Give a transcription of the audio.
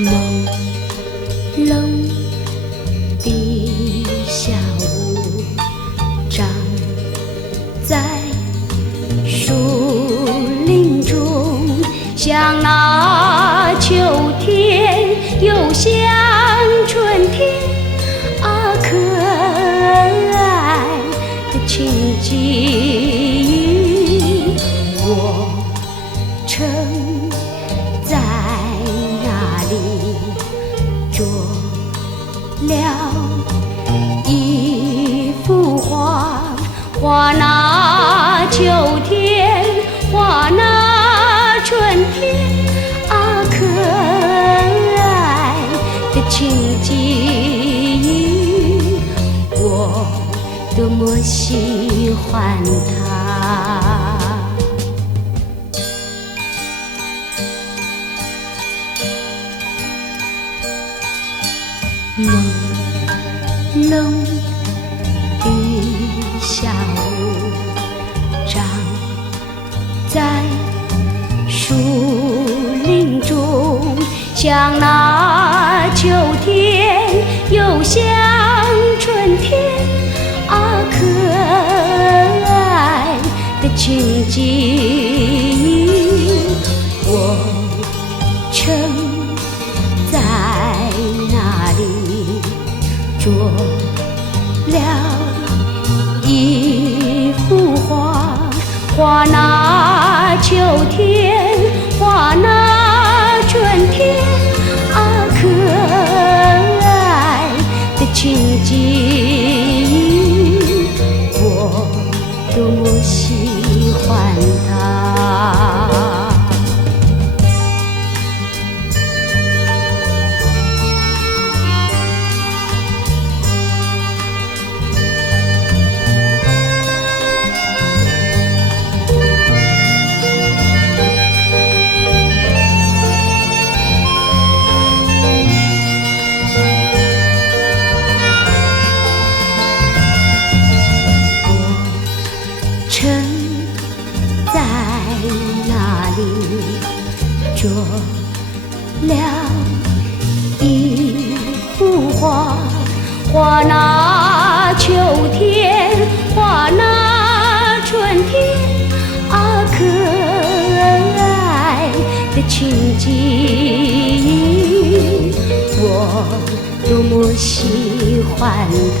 朦胧的小屋，长在树林中，像那秋天，又像春天啊，可爱的情景，我曾在那里做了一幅画，画那秋天，画那春天啊，可爱的情景，我多么喜欢它。朦胧的小屋，长在树林中，像那秋天，又像春天啊，可爱的情景，我曾在那里做了一幅画，画那秋天，画那春天啊，可爱的情景，我多么喜欢它。曾在那里做了一幅画，画那秋天，画那春天啊，可爱的情景，我多么喜欢它。